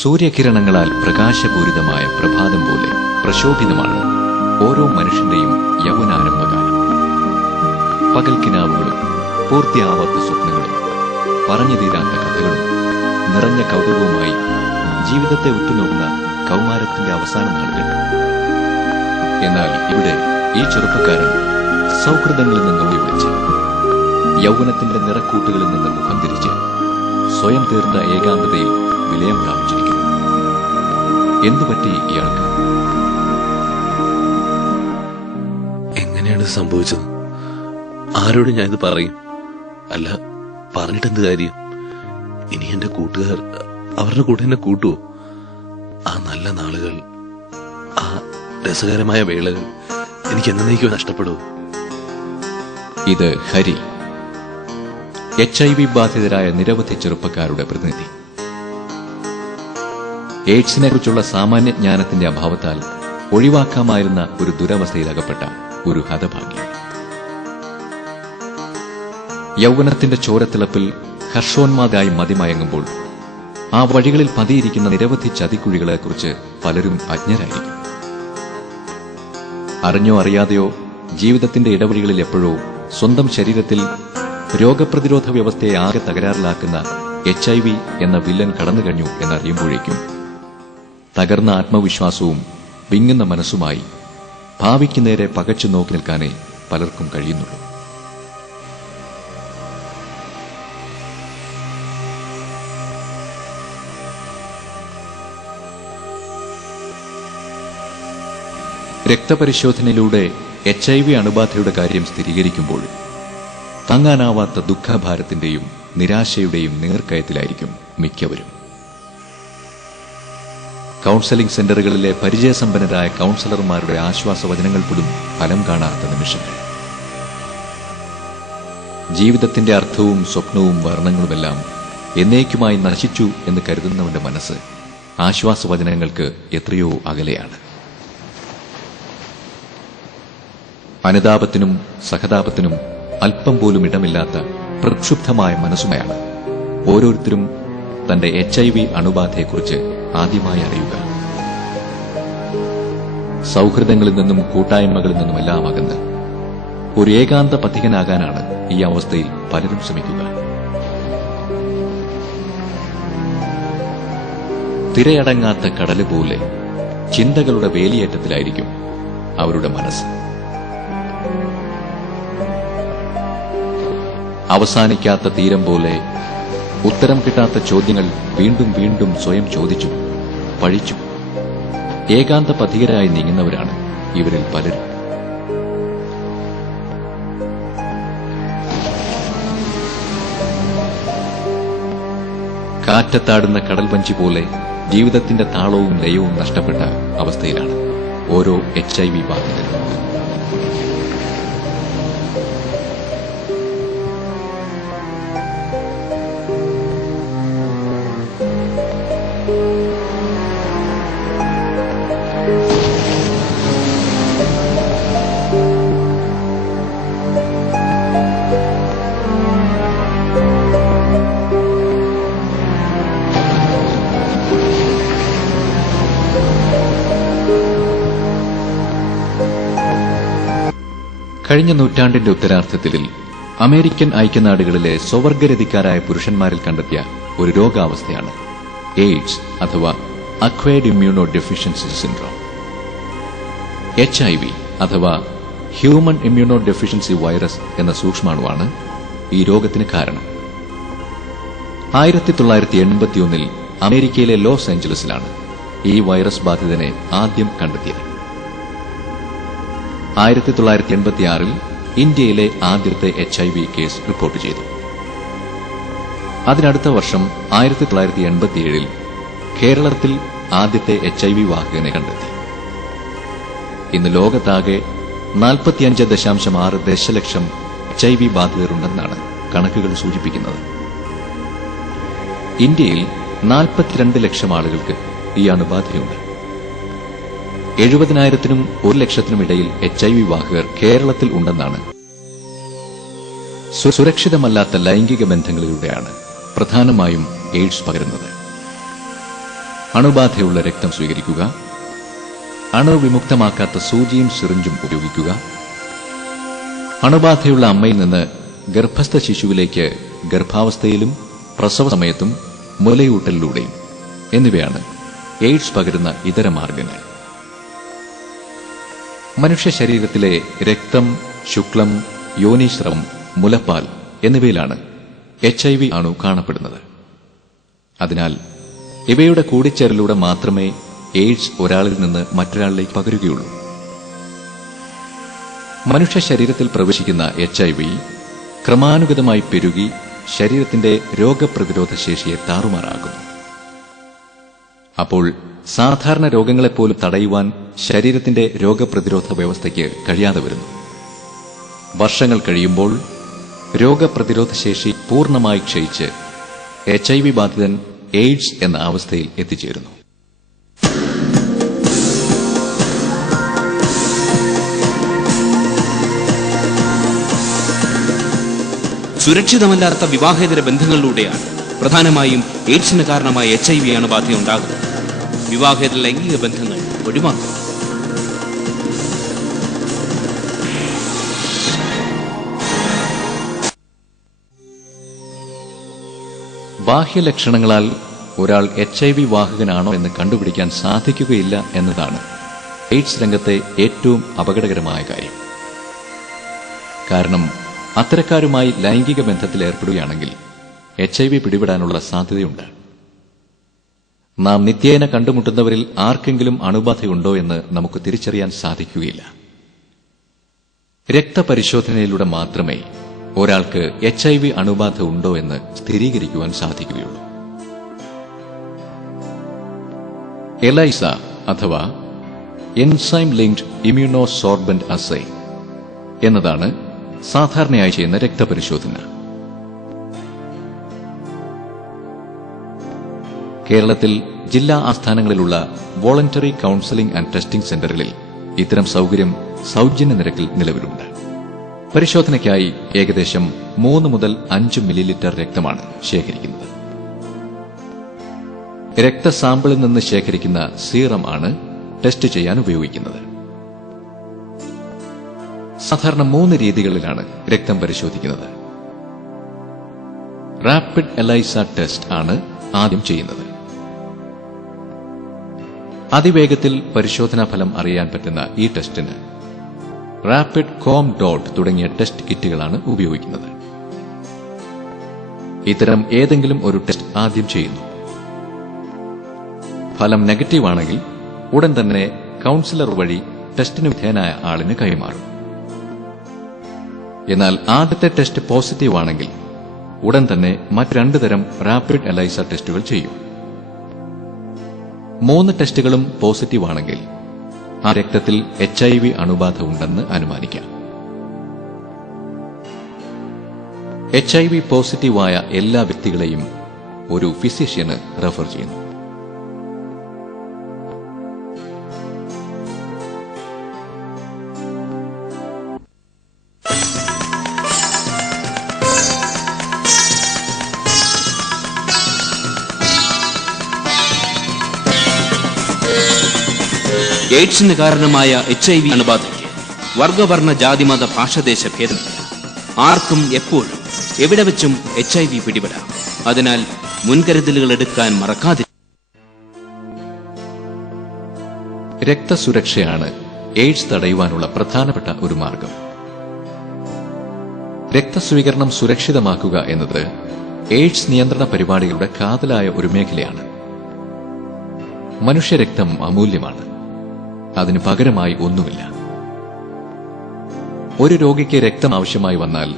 സൂര്യകിരണങ്ങളാൽ പ്രകാശപൂരിതമായ പ്രഭാതം പോലെ പ്രശോഭിതമാണ് ഓരോ മനുഷ്യന്റെയും യൗവനാരംഭകാലം. പകൽക്കിനാവുകളും പൂർത്തിയാവാത്ത സ്വപ്നങ്ങളും പറഞ്ഞു തീരാത്ത കഥകളും നിറഞ്ഞ കൗതുകവുമായി ജീവിതത്തെ ഉറ്റുനോക്കുന്ന കൗമാരത്തിന്റെ അവസാന നാളുകൾ. എന്നാൽ ഇവിടെ ഈ ചെറുപ്പക്കാരൻ സൗഹൃദങ്ങളിൽ നിന്ന് ഒളിവിളിച്ച് യൗവനത്തിന്റെ നിറക്കൂട്ടുകളിൽ നിന്ന് മുഖം തിരിച്ച് സ്വയം തീർത്ത ഏകാന്തതയിൽ വിലയം പ്രാപിച്ചിരിക്കുന്നു. എന്തുപറ്റി ഇയാൾക്ക്? എങ്ങനെയാണ് സംഭവിച്ചത്? ആരോട് ഞാൻ ഇത് പറയും? അല്ല, പറഞ്ഞിട്ടെന്ത് കാര്യം? ഇനി എന്റെ കൂട്ടുകാർ അവരുടെ കൂടെ എന്നെ കൂട്ടുവോ? ആ നല്ല നാളുകൾ, ആ രസകരമായ വേളകൾ എനിക്ക് എന്നേക്കും നഷ്ടപ്പെടുവോ? ഇത് ഹരി, HIV ബാധിതരായ നിരവധി ചെറുപ്പക്കാരുടെ പ്രതിനിധി. എയ്ഡ്സിനെ കുറിച്ചുള്ള സാമാന്യ ജ്ഞാനത്തിന്റെ അഭാവത്താൽ ഒഴിവാക്കാമായിരുന്ന ഒരു ദുരവസ്ഥയിൽ അകപ്പെട്ട ഒരു ഹതഭാഗ്യം. യൗവനത്തിന്റെ ചോരത്തിളപ്പിൽ ഹർഷോന്മാദായി മതിമയങ്ങുമ്പോൾ ആ വഴികളിൽ പതിയിരിക്കുന്ന നിരവധി ചതിക്കുഴികളെക്കുറിച്ച് പലരും അജ്ഞരായിരിക്കും. അറിഞ്ഞോ അറിയാതെയോ ജീവിതത്തിന്റെ ഇടവഴികളിൽ എപ്പോഴോ സ്വന്തം ശരീരത്തിൽ രോഗപ്രതിരോധ വ്യവസ്ഥയെ ആകെ തകരാറിലാക്കുന്ന HIV എന്ന വില്ലൻ കടന്നു കഴിഞ്ഞു എന്നറിയുമ്പോഴേക്കും തകർന്ന ആത്മവിശ്വാസവും വിങ്ങുന്ന മനസ്സുമായി ഭാവിക്ക് നേരെ പകച്ചു നോക്കി നിൽക്കാനേ പലർക്കും കഴിയുന്നുള്ളൂ. രക്തപരിശോധനയിലൂടെ HIV അണുബാധയുടെ കാര്യം സ്ഥിരീകരിക്കുമ്പോൾ താങ്ങാനാവാത്ത ദുഃഖഭാരത്തിന്റെയും നിരാശയുടെയും നേർക്കയത്തിലായിരിക്കും മിക്കവരും. കൗൺസലിംഗ് സെന്ററുകളിലെ പരിചയസമ്പന്നരായ കൗൺസിലർമാരുടെ ആശ്വാസവചനങ്ങൾ പോലും ഫലം കാണാത്ത നിമിഷങ്ങൾ. ജീവിതത്തിന്റെ അർത്ഥവും സ്വപ്നവും വർണ്ണങ്ങളുമെല്ലാം എന്നേക്കുമായി നശിച്ചു എന്ന് കരുതുന്നവന്റെ മനസ്സ് ആശ്വാസവചനങ്ങൾക്ക് എത്രയോ അകലെയാണ്. അനുതാപത്തിനും സഹതാപത്തിനും അല്പം പോലും ഇടമില്ലാത്ത പ്രക്ഷുബ്ധമായ മനസ്സുമായാണ് ഓരോരുത്തരും തന്റെ HIV അണുബാധയെക്കുറിച്ച് ആദ്യമായി അറിയുക. സൗഹൃദങ്ങളിൽ നിന്നും കൂട്ടായ്മകളിൽ നിന്നുമെല്ലാം അകന്ന് ഒരു ഏകാന്ത പഥികനാകാനാണ് ഈ അവസ്ഥയിൽ പലരും ശ്രമിക്കുക. തിരയടങ്ങാത്ത കടല് പോലെ ചിന്തകളുടെ വേലിയേറ്റത്തിലായിരിക്കും അവരുടെ മനസ്സ്. അവസാനിക്കാത്ത തീരം പോലെ ഉത്തരം കിട്ടാത്ത ചോദ്യങ്ങൾ വീണ്ടും വീണ്ടും സ്വയം ചോദിച്ചു പഴിച്ചു ഏകാന്ത പഥികരായി നീങ്ങുന്നവരാണ് ഇവരിൽ പലരും. കാറ്റത്താടുന്ന കടൽവഞ്ചി പോലെ ജീവിതത്തിന്റെ താളവും ലയവും നഷ്ടപ്പെട്ട അവസ്ഥയിലാണ് ഓരോ HIV ബാധിതരും. കഴിഞ്ഞ നൂറ്റാണ്ടിന്റെ ഉത്തരാർദ്ധത്തിൽ അമേരിക്കൻ ഐക്യനാടുകളിലെ സ്വവർഗരതിക്കാരായ പുരുഷന്മാരിൽ കണ്ടെത്തിയ ഒരു രോഗാവസ്ഥയാണ് എയ്ഡ്സ് അഥവാ acquired immuno deficiency syndrome. HIV അഥവാ ഹ്യൂമൻ ഇമ്മ്യൂണോ ഡെഫിഷ്യൻസി വൈറസ് എന്ന സൂക്ഷ്മാണുവാണ് ഈ രോഗത്തിന് കാരണം. 1981 അമേരിക്കയിലെ ലോസ് ഏഞ്ചലസിലാണ് ഈ വൈറസ് ബാധിതനെ ആദ്യം കണ്ടെത്തിയത്. 1986 ഇന്ത്യയിലെ ആദ്യത്തെ HIV കേസ് റിപ്പോർട്ട് ചെയ്തു. അതിനടുത്ത വർഷം 1987 കേരളത്തിൽ ആദ്യത്തെ HIV വാഹകനെ കണ്ടെത്തി. ഇന്ന് ലോകത്താകെ 45.6 ദശലക്ഷം HIV ബാധിതരുണ്ടെന്നാണ് കണക്കുകൾ സൂചിപ്പിക്കുന്നത്. ഇന്ത്യയിൽ 42 ലക്ഷം ആളുകൾക്ക് ഈ അണുബാധയുണ്ട്. 70,000-നും 1,00,000-നും ഇടയിൽ HIV വാഹകർ കേരളത്തിൽ ഉണ്ടെന്നാണ്. സുരക്ഷിതമല്ലാത്ത ലൈംഗിക ബന്ധങ്ങളിലൂടെയാണ് പ്രധാനമായും എയ്ഡ്സ് പകരുന്നത്. അണുബാധയുള്ള രക്തം സ്വീകരിക്കുക, അണുവിമുക്തമാക്കാത്ത സൂചിയും സിറിഞ്ചും ഉപയോഗിക്കുക, അണുബാധയുള്ള അമ്മയിൽ നിന്ന് ഗർഭസ്ഥ ശിശുവിലേക്ക് ഗർഭാവസ്ഥയിലും പ്രസവ സമയത്തും മുലയൂട്ടലിലൂടെയും എന്നിവയാണ് എയ്ഡ്സ് പകരുന്ന ഇതര മാർഗങ്ങൾ. മനുഷ്യ ശരീരത്തിലെ രക്തം, ശുക്ലം, യോനീസ്രവം, മുലപ്പാൽ എന്നിവയിലാണ് HIV അണു കാണപ്പെടുന്നത്. അതിനാൽ ഇവയുടെ കൂടിച്ചേരലിലൂടെ മാത്രമേ എയ്ഡ്സ് ഒരാളിൽ നിന്ന് മറ്റൊരാളിലേക്ക് പകരുകയുള്ളൂ. മനുഷ്യ ശരീരത്തിൽ പ്രവേശിക്കുന്ന HIV ക്രമാനുഗതമായി പെരുകി ശരീരത്തിന്റെ രോഗപ്രതിരോധ ശേഷിയെ താറുമാറാക്കുന്നു. അപ്പോൾ സാധാരണ രോഗങ്ങളെപ്പോലും തടയുവാൻ ശരീരത്തിന്റെ രോഗപ്രതിരോധ വ്യവസ്ഥയ്ക്ക് കഴിയാതെ വരുന്നു. വർഷങ്ങൾ കഴിയുമ്പോൾ രോഗപ്രതിരോധ ശേഷി പൂർണ്ണമായി ക്ഷയിച്ച് HIV ബാധിതൻ എയ്ഡ്സ് എന്ന അവസ്ഥയിൽ എത്തിച്ചേരുന്നു. സുരക്ഷിതമല്ലാത്ത വിവാഹേതര ബന്ധങ്ങളിലൂടെയാണ് പ്രധാനമായും എയ്ഡ്സിന് കാരണമായ HIV അണുബാധ ഉണ്ടാകുന്നത്. വിവാഹേതര ലൈംഗിക ബന്ധങ്ങൾ ഒഴിവാക്കുക. ബാഹ്യലക്ഷണങ്ങളാൽ ഒരാൾ HIV വാഹകനാണോ എന്ന് കണ്ടുപിടിക്കാൻ സാധിക്കുകയില്ല എന്നതാണ് എയ്ഡ്സ് രംഗത്തെ ഏറ്റവും അപകടകരമായ കാര്യം. കാരണം അത്തരക്കാരുമായി ലൈംഗിക ബന്ധത്തിൽ ഏർപ്പെടുകയാണെങ്കിൽ HIV പിടിപെടാനുള്ള സാധ്യതയുണ്ട്. നാം നിത്യേന കണ്ടുമുട്ടുന്നവരിൽ ആർക്കെങ്കിലും അണുബാധയുണ്ടോ എന്ന് നമുക്ക് തിരിച്ചറിയാൻ സാധിക്കുകയില്ല. രക്തപരിശോധനയിലൂടെ മാത്രമേ ഒരാൾക്ക് HIV അണുബാധ ഉണ്ടോ എന്ന് സ്ഥിരീകരിക്കുവാൻ സാധിക്കുകയുള്ളൂ. എലൈസ അഥവാ എൻസൈം ലിങ്ക്ഡ് ഇമ്മ്യൂണോസോർബന്റ് അസേ എന്നതാണ് സാധാരണയായി ചെയ്യുന്ന രക്തപരിശോധന. കേരളത്തിൽ ജില്ലാ ആസ്ഥാനങ്ങളിലുള്ള വോളണ്ടറി കൌൺസിലിംഗ് ആൻഡ് ടെസ്റ്റിംഗ് സെന്ററുകളിൽ ഇത്തരം സൌകര്യം സൌജന്യ നിരക്കിൽ നിലവിലുണ്ട്. പരിശോധനയ്ക്കായി ഏകദേശം 3 മുതൽ 5 മില്ലിലിറ്റർ രക്തമാണ് ശേഖരിക്കുന്നത്. രക്തസാമ്പിളിൽ നിന്ന് ശേഖരിക്കുന്ന സീറം ആണ് ടെസ്റ്റ് ചെയ്യാൻ ഉപയോഗിക്കുന്നത്. സാധാരണ 3 രീതികളിലാണ് രക്തം പരിശോധിക്കുന്നത്. റാപ്പിഡ് എലൈസ ടെസ്റ്റ് ആണ് ആദ്യം ചെയ്യുന്നത്. അതിവേഗത്തിൽ പരിശോധനാ ഫലം അറിയാൻ പറ്റുന്ന ഈ ടെസ്റ്റിന് റാപ്പിഡ് കോം ഡോട്ട് തുടങ്ങിയ ടെസ്റ്റ് കിറ്റുകളാണ് ഉപയോഗിക്കുന്നത്. ഇത്തരം ഏതെങ്കിലും ഒരു ടെസ്റ്റ് ആദ്യം ചെയ്യുന്നു. ഫലം നെഗറ്റീവ് ആണെങ്കിൽ ഉടൻ തന്നെ കൌൺസിലർ വഴി ടെസ്റ്റിന് വിധേയനായ ആളിന് കൈമാറും. എന്നാൽ ആദ്യത്തെ ടെസ്റ്റ് പോസിറ്റീവ് ആണെങ്കിൽ ഉടൻ തന്നെ മറ്റ് 2 തരം റാപ്പിഡ് എലൈസ ടെസ്റ്റുകൾ ചെയ്യും. 3 ടെസ്റ്റുകളും പോസിറ്റീവ് ആണെങ്കിൽ ആ രക്തത്തിൽ HIV അണുബാധ ഉണ്ടെന്ന് അനുമാനിക്കാം. HIV പോസിറ്റീവായ എല്ലാ വ്യക്തികളെയും ഒരു ഫിസിഷ്യന് റെഫർ ചെയ്യുന്നു. എയ്ഡ്സിന് കാരണമായ HIV അണുബാധയ്ക്ക് വർഗവർണ്ണ ജാതിമത ഭാഷദേശ ഭേദമില്ല. ആർക്കും എപ്പോഴും എവിടെ വെച്ചും HIV പിടിപെടാം. അതിനാൽ മുൻകരുതലുകൾ എടുക്കാൻ മറക്കാതെ. രക്തസുരക്ഷയാണ് എയ്ഡ്സ് തടയുവാനുള്ള പ്രധാനപ്പെട്ട ഒരു മാർഗം. രക്തസ്വീകരണം സുരക്ഷിതമാക്കുക എന്നത് എയ്ഡ്സ് നിയന്ത്രണ പരിപാടികളുടെ കാതലായ ഒരു മേഖലയാണ്. മനുഷ്യരക്തം അമൂല്യമാണ്. അതിന് പകരമായി ഒന്നുമില്ല. ഒരു രോഗിക്ക് രക്തം ആവശ്യമായി വന്നാൽ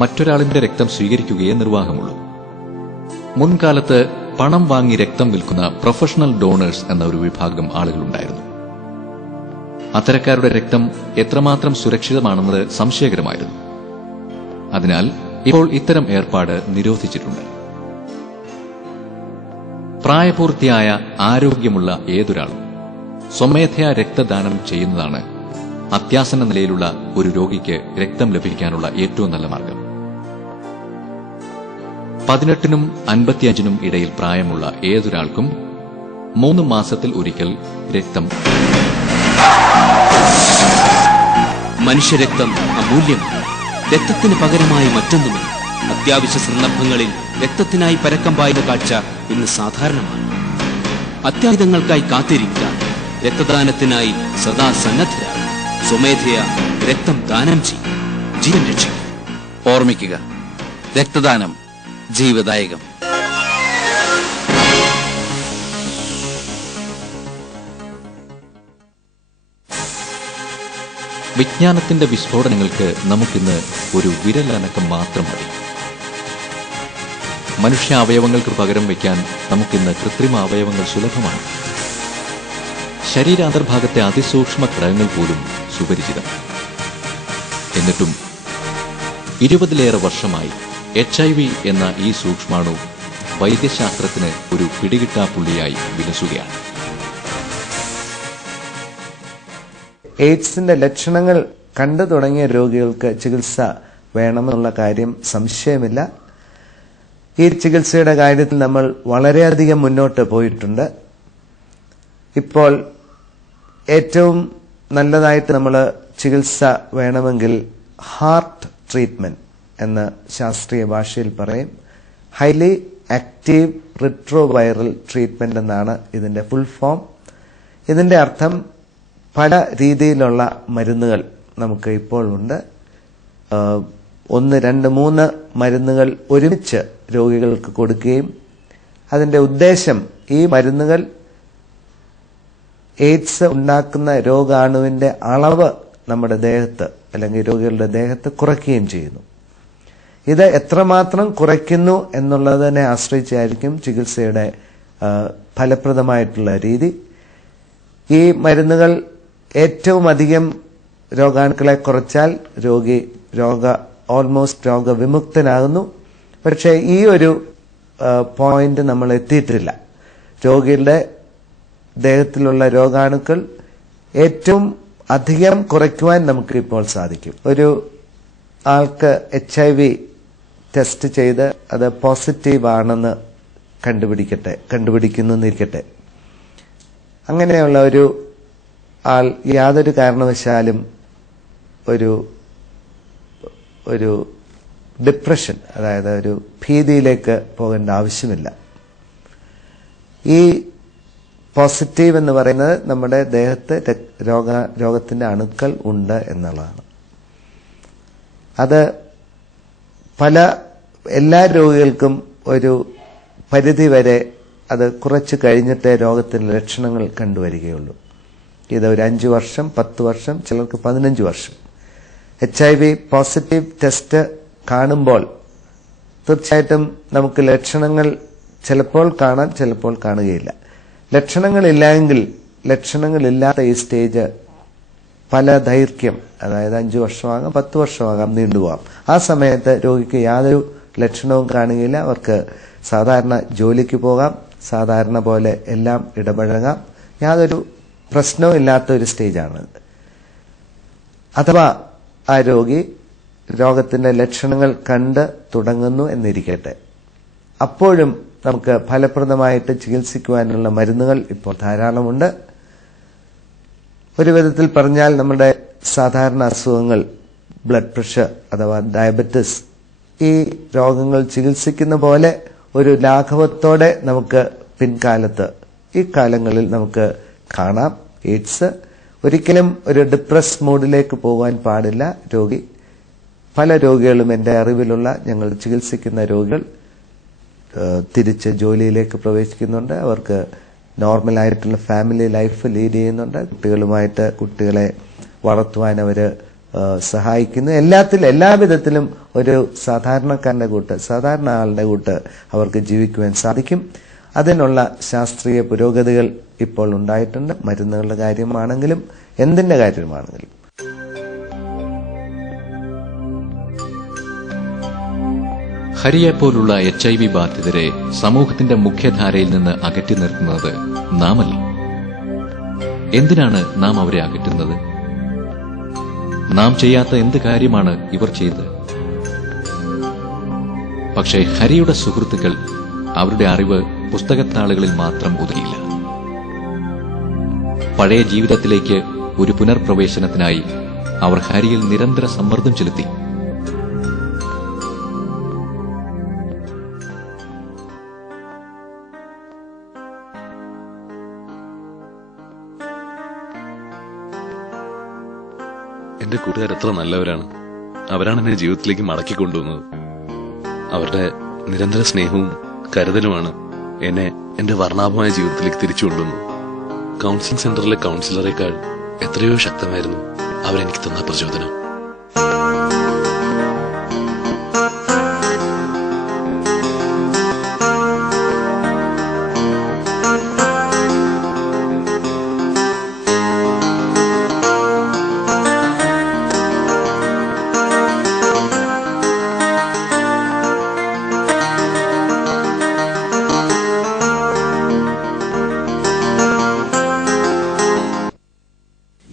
മറ്റൊരാളിന്റെ രക്തം സ്വീകരിക്കുകയേ നിർവാഹമുള്ളൂ. മുൻകാലത്ത് പണം വാങ്ങി രക്തം വിൽക്കുന്ന പ്രൊഫഷണൽ ഡോണേഴ്സ് എന്ന ഒരു വിഭാഗം ആളുകളുണ്ടായിരുന്നു. അത്തരക്കാരുടെ രക്തം എത്രമാത്രം സുരക്ഷിതമാണെന്നത് സംശയകരമായിരുന്നു. അതിനാൽ ഇപ്പോൾ ഇത്തരം ഏർപ്പാട് നിരോധിച്ചിട്ടുണ്ട്. പ്രായപൂർത്തിയായ ആരോഗ്യമുള്ള ഏതൊരാളും സ്വമേധയാ രക്തദാനം ചെയ്യുന്നതാണ് അത്യാസന്ന നിലയിലുള്ള ഒരു രോഗിക്ക് രക്തം ലഭിക്കാനുള്ള ഏറ്റവും നല്ല മാർഗം. 18-നും 55-നും ഇടയിൽ പ്രായമുള്ള ഏതൊരാൾക്കും 3 മാസത്തിൽ ഒരിക്കൽ രക്തം. മനുഷ്യരക്തം അമൂല്യമാണ്. രക്തത്തിന് പകരമായി മറ്റൊന്നുമില്ല. അത്യാവശ്യ സന്ദർഭങ്ങളിൽ രക്തത്തിനായി പരക്കം പായുന്ന കാഴ്ച ഇന്ന് സാധാരണമാണ്. അത്യാഹിതങ്ങൾക്കായി കാത്തിരിക്കാൻ, രക്തദാനത്തിനായി സദാ സന്നദ്ധരാണ്. സ്വമേധയാ രക്തം ദാനം ചെയ്യും, ജീവൻ രക്ഷിക്കും. ഓർമ്മിക്കുക, രക്തദാനം ജീവദായകം. വിജ്ഞാനത്തിന്റെ വിസ്ഫോടനങ്ങൾക്ക് നമുക്കിന്ന് ഒരു വിരലനക്കം മാത്രം മതി. മനുഷ്യ അവയവങ്ങൾക്ക് പകരം വയ്ക്കാൻ നമുക്കിന്ന് കൃത്രിമ അവയവങ്ങൾ സുലഭമാണ്. ശരീരാന്തർഭാഗത്തെ അതിസൂക്ഷ്മ ഘടകങ്ങൾ പോലും സുപരിചിതം. എന്നിട്ടും 20-ലേറെ വർഷമായി HIV എന്ന ഈ സൂക്ഷ്മാണു വൈദ്യശാസ്ത്രത്തിന് ഒരു പിടികിട്ടാപ്പുള്ളിയായി വിലസുകയാണ്. എയ്ഡ്സിന്റെ ലക്ഷണങ്ങൾ കണ്ടു തുടങ്ങിയ രോഗികൾക്ക് ചികിത്സ വേണമെന്നുള്ള കാര്യം സംശയമില്ല. ഈ ചികിത്സയുടെ കാര്യത്തിൽ നമ്മൾ വളരെയധികം മുന്നോട്ട് പോയിട്ടുണ്ട്. ഇപ്പോൾ ഏറ്റവും നല്ലതായിട്ട് നമ്മൾ ചികിത്സ വേണമെങ്കിൽ ഹാർട്ട് ട്രീറ്റ്മെന്റ് എന്ന് ശാസ്ത്രീയ ഭാഷയിൽ പറയും. ഹൈലി ആക്റ്റീവ് റിട്രോവൈറൽ ട്രീറ്റ്മെന്റ് എന്നാണ് ഇതിന്റെ ഫുൾ ഫോം. ഇതിന്റെ അർത്ഥം പല രീതിയിലുള്ള മരുന്നുകൾ നമുക്ക് ഇപ്പോൾ ഉണ്ട്. 1, 2, 3 മരുന്നുകൾ ഒരുമിച്ച് രോഗികൾക്ക് കൊടുക്കുകയും അതിന്റെ ഉദ്ദേശം ഈ മരുന്നുകൾ എയ്ഡ്സ് ഉണ്ടാക്കുന്ന രോഗാണുവിന്റെ അളവ് നമ്മുടെ ദേഹത്ത് അല്ലെങ്കിൽ രോഗികളുടെ ദേഹത്ത് കുറയ്ക്കുകയും ചെയ്യുന്നു. ഇത് എത്രമാത്രം കുറയ്ക്കുന്നു എന്നുള്ളതിനെ ആശ്രയിച്ചായിരിക്കും ചികിത്സയുടെ ഫലപ്രദമായിട്ടുള്ള രീതി. ഈ മരുന്നുകൾ ഏറ്റവും അധികം രോഗാണുക്കളെ കുറച്ചാൽ രോഗി ഓൾമോസ്റ്റ് രോഗവിമുക്തനാകുന്നു. പക്ഷേ ഈ ഒരു പോയിന്റ് നമ്മൾ എത്തിയിട്ടില്ല. രോഗിയുടെ ദേഹത്തിലുള്ള രോഗാണുക്കൾ ഏറ്റവും അധികം കുറയ്ക്കുവാൻ നമുക്ക് ഇപ്പോൾ സാധിക്കും. ഒരു ആൾക്ക് HIV ടെസ്റ്റ് ചെയ്ത് അത് പോസിറ്റീവ് ആണെന്ന് കണ്ടുപിടിക്കുന്നിരിക്കട്ടെ. അങ്ങനെയുള്ള ഒരു ആൾ യാതൊരു കാരണവശാലും ഒരു ഡിപ്രഷൻ, അതായത് ഒരു ഭീതിയിലേക്ക് പോകേണ്ട ആവശ്യമില്ല. ഈ പോസിറ്റീവ് എന്ന് പറയുന്നത് നമ്മുടെ ദേഹത്ത് രോഗത്തിന്റെ അണുക്കൾ ഉണ്ട് എന്നുള്ളതാണ്. അത് എല്ലാ രോഗികൾക്കും ഒരു പരിധി വരെ അത് കുറച്ച് കഴിഞ്ഞിട്ടേ രോഗത്തിന്റെ ലക്ഷണങ്ങൾ കണ്ടുവരികയുള്ളൂ. ഇത് ഒരു 5 വർഷം, 10 വർഷം, ചിലർക്ക് 15 വർഷം. HIV പോസിറ്റീവ് ടെസ്റ്റ് കാണുമ്പോൾ തീർച്ചയായിട്ടും നമുക്ക് ലക്ഷണങ്ങൾ ചിലപ്പോൾ കാണാം, ചിലപ്പോൾ കാണുകയില്ല. ലക്ഷണങ്ങളില്ലാത്ത ഈ സ്റ്റേജ് പല ദൈർഘ്യം, അതായത് 5 വർഷമാകാം, 10 വർഷമാകാം, നീണ്ടുപോകാം. ആ സമയത്ത് രോഗിക്ക് യാതൊരു ലക്ഷണവും കാണുകയില്ല. അവർക്ക് സാധാരണ ജോലിക്ക് പോകാം, സാധാരണ പോലെ എല്ലാം ഇടപഴകാം, യാതൊരു പ്രശ്നവും ഇല്ലാത്ത ഒരു സ്റ്റേജാണ്. അഥവാ ആ രോഗി രോഗത്തിന്റെ ലക്ഷണങ്ങൾ കണ്ട് തുടങ്ങുന്നു എന്നിരിക്കട്ടെ, അപ്പോഴും നമുക്ക് ഫലപ്രദമായിട്ട് ചികിത്സിക്കുവാനുള്ള മരുന്നുകൾ ഇപ്പോൾ ധാരാളമുണ്ട്. ഒരു വിധത്തിൽ പറഞ്ഞാൽ നമ്മുടെ സാധാരണ അസുഖങ്ങൾ, ബ്ലഡ് പ്രഷർ അഥവാ ഡയബറ്റിസ്, ഈ രോഗങ്ങൾ ചികിത്സിക്കുന്ന പോലെ ഒരു ലാഘവത്തോടെ നമുക്ക് പിൻകാലത്ത് ഈ കാലങ്ങളിൽ നമുക്ക് കാണാം. എയ്ഡ്സ് ഒരിക്കലും ഒരു ഡിപ്രസ് മൂഡിലേക്ക് പോകാൻ പാടില്ല രോഗി. പല രോഗികളും, എൻ്റെ അറിവിലുള്ള ഞങ്ങൾ ചികിത്സിക്കുന്ന രോഗികൾ തിരിച്ച് ജോലിയിലേക്ക് പ്രവേശിക്കുന്നുണ്ട്. അവർക്ക് നോർമലായിട്ടുള്ള ഫാമിലി ലൈഫ് ലീഡ് ചെയ്യുന്നുണ്ട്. കുട്ടികളെ വളർത്തുവാൻ അവർ സഹായിക്കുന്നു. എല്ലാ വിധത്തിലും ഒരു സാധാരണ ആളുടെ കൂട്ട് അവർക്ക് ജീവിക്കുവാൻ സാധിക്കും. അതിനുള്ള ശാസ്ത്രീയ പുരോഗതികൾ ഇപ്പോൾ ഉണ്ടായിട്ടുണ്ട്. മരുന്നുകളുടെ കാര്യമാണെങ്കിലും എന്തിന്റെ കാര്യമാണെങ്കിലും. ഹരിയെപ്പോലുള്ള HIV ബാധിതരെ സമൂഹത്തിന്റെ മുഖ്യധാരയിൽ നിന്ന് അകറ്റി നിർത്തുന്നത് നാമല്ല. എന്തിനാണ് നാം അവരെ അകറ്റുന്നത്? നാം ചെയ്യാത്ത എന്ത് കാര്യമാണ് ഇവർ ചെയ്തത്? പക്ഷേ ഹരിയുടെ സുഹൃത്തുക്കൾ അവരുടെ അറിവ് പുസ്തകത്താളുകളിൽ മാത്രം ഒതുങ്ങിയില്ല. പഴയ ജീവിതത്തിലേക്ക് ഒരു പുനർപ്രവേശനത്തിനായി അവർ ഹരിയിൽ നിരന്തര സമ്മർദ്ദം ചെലുത്തി. എന്റെ കൂട്ടുകാർ എത്ര നല്ലവരാണ്. അവരാണ് എന്നെ ജീവിതത്തിലേക്ക് മടക്കി കൊണ്ടുവന്നത്. അവരുടെ നിരന്തര സ്നേഹവും കരുതലുമാണ് എന്നെ എന്റെ വർണ്ണാഭമായ ജീവിതത്തിലേക്ക് തിരിച്ചു കൊണ്ടുവന്നത്. കൗൺസിലിംഗ് സെന്ററിലെ കൗൺസിലറേക്കാൾ എത്രയോ ശക്തമായിരുന്നു അവരെനിക്ക് തന്ന പ്രചോദനം.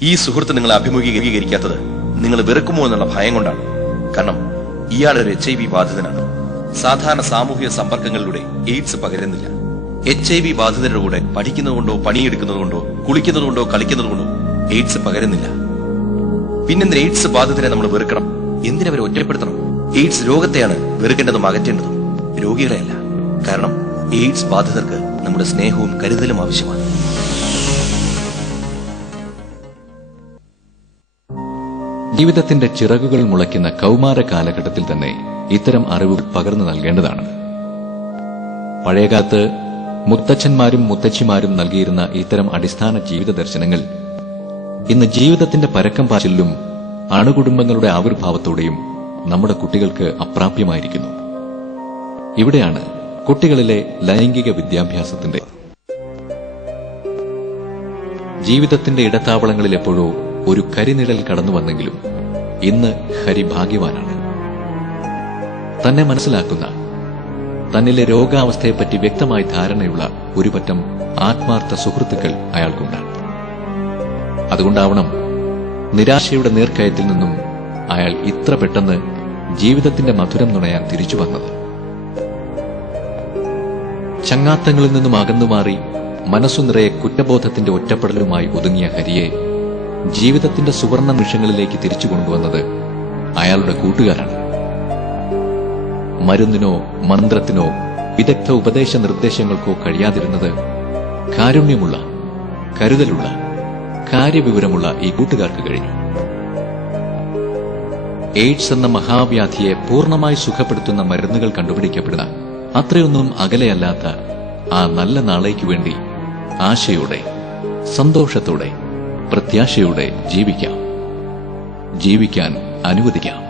ഈ സുഹൃത്ത് നിങ്ങളെ അഭിമുഖീകരിക്കാത്തത് നിങ്ങൾ വെറുക്കുമോ എന്നുള്ള ഭയം കൊണ്ടാണ്. കാരണം ഇയാളൊരു HIV ബാധിതനാണ്. സാധാരണ സാമൂഹിക സമ്പർക്കങ്ങളിലൂടെ എയ്ഡ്സ് പകരുന്നില്ല. HIV ബാധിതരുടെ കൂടെ പഠിക്കുന്നതുകൊണ്ടോ പണിയെടുക്കുന്നതുകൊണ്ടോ കുളിക്കുന്നതുകൊണ്ടോ കളിക്കുന്നതുകൊണ്ടോ എയ്ഡ്സ് പകരുന്നില്ല. പിന്നെന്തിന് എയ്ഡ്സ് ബാധിതരെ നമ്മൾ വെറുക്കണം? എന്തിനവരെ ഒറ്റപ്പെടുത്തണം? എയ്ഡ്സ് രോഗത്തെയാണ് വെറുക്കേണ്ടതും അകറ്റേണ്ടതും, രോഗികളെയല്ല. കാരണം എയ്ഡ്സ് ബാധിതർക്ക് നമ്മുടെ സ്നേഹവും കരുതലും ആവശ്യമാണ്. ജീവിതത്തിന്റെ ചിറകുകൾ മുളയ്ക്കുന്ന കൗമാര കാലഘട്ടത്തിൽ തന്നെ ഇത്തരം അറിവുകൾ പകർന്നു നൽകേണ്ടതാണ്. പഴയകാലത്ത് മുത്തച്ഛന്മാരും മുത്തച്ഛിമാരും നൽകിയിരുന്ന ഇത്തരം അടിസ്ഥാന ജീവിത ദർശനങ്ങൾ ഇന്ന് ജീവിതത്തിന്റെ പരക്കം പാച്ചിലും അണുകുടുംബങ്ങളുടെ ആവിർഭാവത്തോടെയും നമ്മുടെ കുട്ടികൾക്ക് അപ്രാപ്യമായിരിക്കുന്നു. ഇവിടെയാണ് കുട്ടികളിലെ ലൈംഗിക വിദ്യാഭ്യാസത്തിന്റെ ജീവിതത്തിന്റെ ഇടത്താവളങ്ങളിൽ എപ്പോഴോ ഒരു കരിനിഴൽ കടന്നുവന്നെങ്കിലും ഇന്ന് ഹരി ഭാഗ്യവാനാണ്. തന്നെ മനസ്സിലാക്കുന്ന, തന്നിലെ രോഗാവസ്ഥയെപ്പറ്റി വ്യക്തമായി ധാരണയുള്ള ഒരു പറ്റം ആത്മാർത്ഥ സുഹൃത്തുക്കൾ അയാൾക്കുണ്ട്. അതുകൊണ്ടാവണം നിരാശയുടെ നേർക്കയത്തിൽ നിന്നും അയാൾ ഇത്ര പെട്ടെന്ന് ജീവിതത്തിന്റെ മധുരം നുണയാൻ തിരിച്ചു വന്നത്. ചങ്ങാത്തങ്ങളിൽ നിന്നും അകന്നുമാറി മനസ്സു നിറയെ കുറ്റബോധത്തിന്റെ ഒറ്റപ്പെടലുമായി ഒതുങ്ങിയ ഹരിയെ ജീവിതത്തിന്റെ സുവർണ നിമിഷങ്ങളിലേക്ക് തിരിച്ചു കൊണ്ടുവന്നത് അയാളുടെ കൂട്ടുകാരാണ്. മരുന്നിനോ മന്ത്രത്തിനോ വിദഗ്ധ ഉപദേശ നിർദ്ദേശങ്ങൾക്കോ കഴിയാതിരുന്നത് കാരുണ്യമുള്ള, കരുതലുള്ള, കാര്യവിവരമുള്ള ഈ കൂട്ടുകാർക്ക് കഴിഞ്ഞു. എയ്ഡ്സ് എന്ന മഹാവ്യാധിയെ പൂർണ്ണമായി സുഖപ്പെടുത്തുന്ന മരുന്നുകൾ കണ്ടുപിടിക്കപ്പെടുന്ന അത്രയൊന്നും അകലെയല്ലാത്ത ആ നല്ല നാളേക്കു വേണ്ടി ആശയോടെ, സന്തോഷത്തോടെ, പ്രത്യാശയോടെ ജീവിക്കാൻ അനുവദിക്കാം.